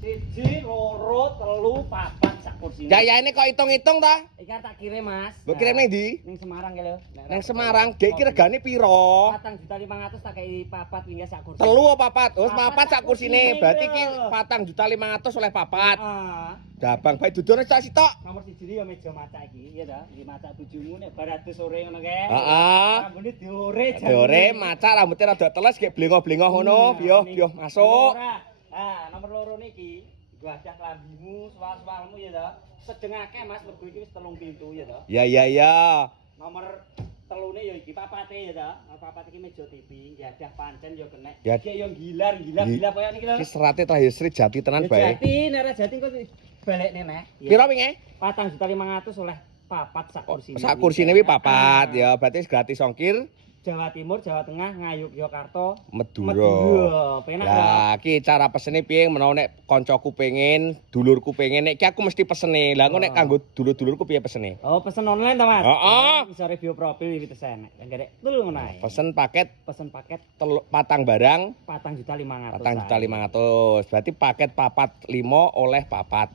1, 2, 3, 4 sak kursi. Ya ini kok hitung-hitung ta? Iki tak kirim, Mas. Mbok kirim ning ndi? Ning Semarang ki lho. Nang Semarang, Dek iki regane piro? 4.500.000 tak kei papat wingi sak kursi. Telu apa papat? Oh, Papat papat sak sak kursine. kursine, Berarti lho. iki 4.500.000 oleh papat. Heeh. Dabang bae dudune sak sitok. Nomor 1 ya meja maca iki, ya ta. Iki maca bojomu nek bar adus sore ngono kae. Heeh. Rambune diore jan. Diore maca rambutnya rada teles kayak blengo-blengo ngono. Yo masuk. Ah, nomor loro niki gua ajak lambimu, swal-swalmu ya ta. Sedengake Mas, mergo iki wis 3 pintu ya ta. Ya. Nomor telune ya iki papate ya ta. Papat iki meja TV, gadah pancen ya kenek. Ya. Iki ya gilar koyo niki lho. Iki serate Trahya Sri jati tenan bae. Jati, nek ra jati kok balekne neh. Piro wingi? 4.500.000 oleh papat sak kursi. Sak kursine wi papat ya, berarti gratis ongkir. Jawa Timur, Jawa Tengah, Ngayogyakarta, Madura. Penak Lah iki cara pesene piye menawa nek kancaku pengen, dulurku pengen, nek iki aku mesti pesene. Lah engko nek kanggo dulur-dulurku piye pesene? Oh, pesen online ta, Mas? Heeh. Bisa review profil iki tesen. Enggak tul ngono ae. Pesen paket Pesen paket patang barang 4.500.000. 4.500.000. Berarti paket papat 5 oleh papat.